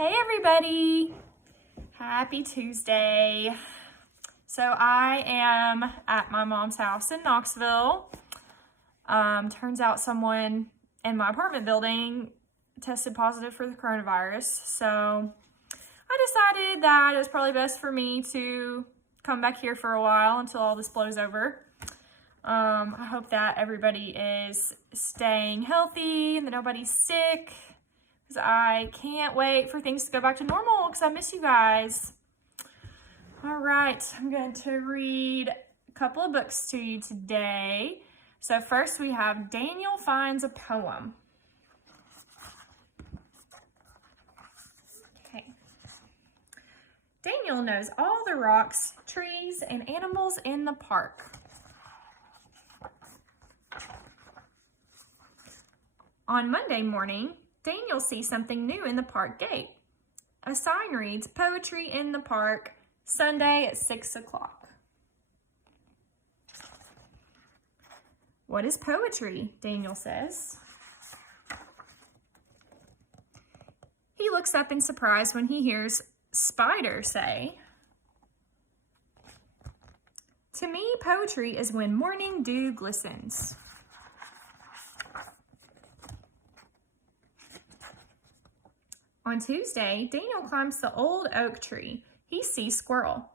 Hey everybody, happy Tuesday. So I am at my mom's house in Knoxville. Turns out someone in my apartment building tested positive for the coronavirus. So I decided that it was probably best for me to come back here for a while until all this blows over. I hope that everybody is staying healthy and that nobody's sick. I can't wait for things to go back to normal because I miss you guys. All right, I'm going to read a couple of books to you today. So first we have Daniel Finds a Poem. Okay. Daniel knows all the rocks, trees, and animals in the park. On Monday morning, Daniel sees something new in the park gate. A sign reads, "Poetry in the Park, Sunday at 6 o'clock. What is poetry? Daniel says. He looks up in surprise when he hears Spider say, "To me, poetry is when morning dew glistens." On Tuesday, Daniel climbs the old oak tree. He sees Squirrel.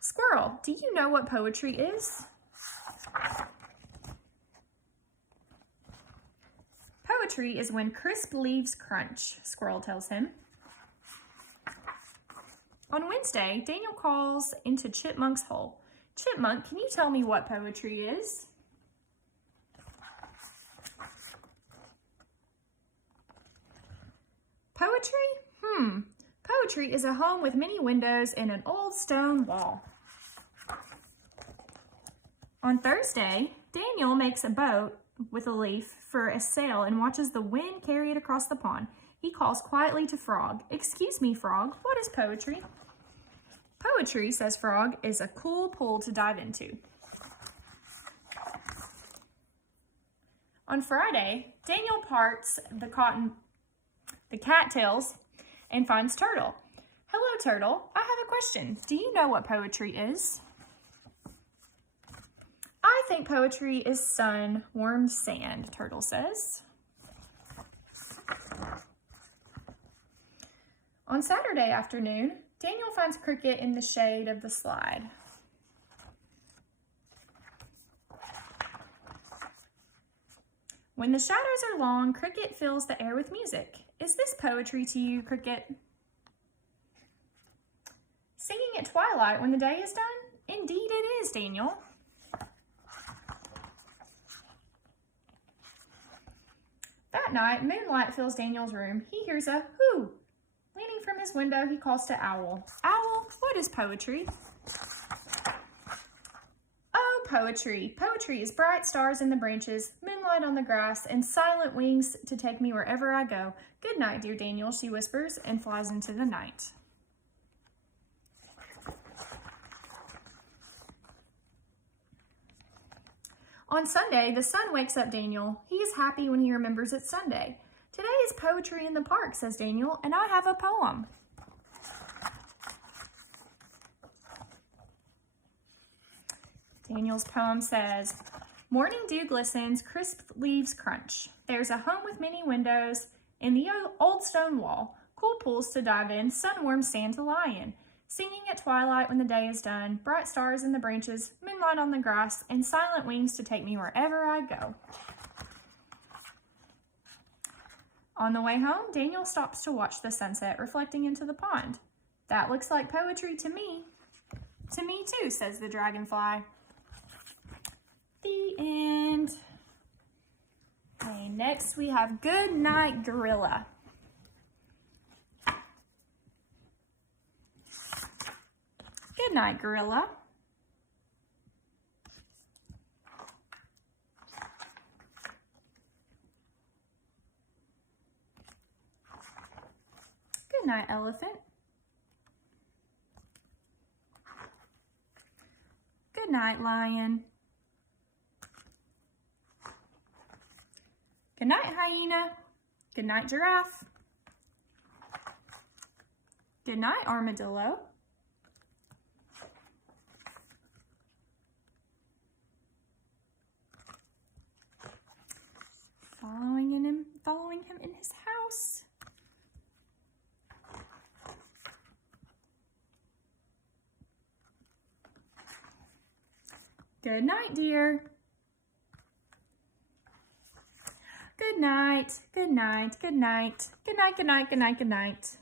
"Squirrel, do you know what poetry is?" "Poetry is when crisp leaves crunch," Squirrel tells him. On Wednesday, Daniel calls into Chipmunk's hole. "Chipmunk, can you tell me what poetry is?" Poetry? Poetry is a home with many windows and an old stone wall. On Thursday, Daniel makes a boat with a leaf for a sail and watches the wind carry it across the pond. He calls quietly to Frog. "Excuse me, Frog, what is poetry?" "Poetry," says Frog, "is a cool pool to dive into." On Friday, Daniel parts the cattails and finds Turtle. "Hello, Turtle. I have a question. Do you know what poetry is?" "I think poetry is sun, warm sand," Turtle says. On Saturday afternoon, Daniel finds Cricket in the shade of the slide. When the shadows are long, Cricket fills the air with music. "Is this poetry to you, Cricket?" "Singing at twilight when the day is done? Indeed it is, Daniel." That night, moonlight fills Daniel's room. He hears a "hoo." Leaning from his window, he calls to Owl. "Owl, what is poetry?" "Oh, poetry. Poetry is bright stars in the branches, moonlight on the grass, and silent wings to take me wherever I go. Good night, dear Daniel," she whispers and flies into the night. On Sunday, the sun wakes up Daniel. He is happy when he remembers it's Sunday. "Today is poetry in the park," says Daniel, "and I have a poem." Daniel's poem says, "Morning dew glistens, crisp leaves crunch. There's a home with many windows in the old stone wall, cool pools to dive in, sun-warm sand to lie in. Singing at twilight when the day is done, bright stars in the branches, moonlight on the grass, and silent wings to take me wherever I go." On the way home, Daniel stops to watch the sunset reflecting into the pond. "That looks like poetry to me." "To me too," says the dragonfly. The end. Okay, next we have Good Night Gorilla. "Good night, Gorilla. Good night, Elephant. Good night, Lion. Good night, Hyena. Good night, Giraffe. Good night, armadillo. Following him in his house. Good night, dear. Good night, good night, good night. Good night, good night, good night, good night.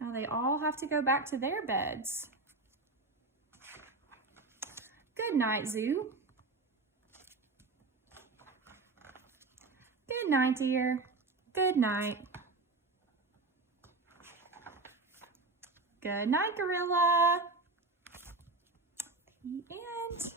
Now they all have to go back to their beds. Good night, Zoo. Good night, dear. Good night. Good night, Gorilla. The end.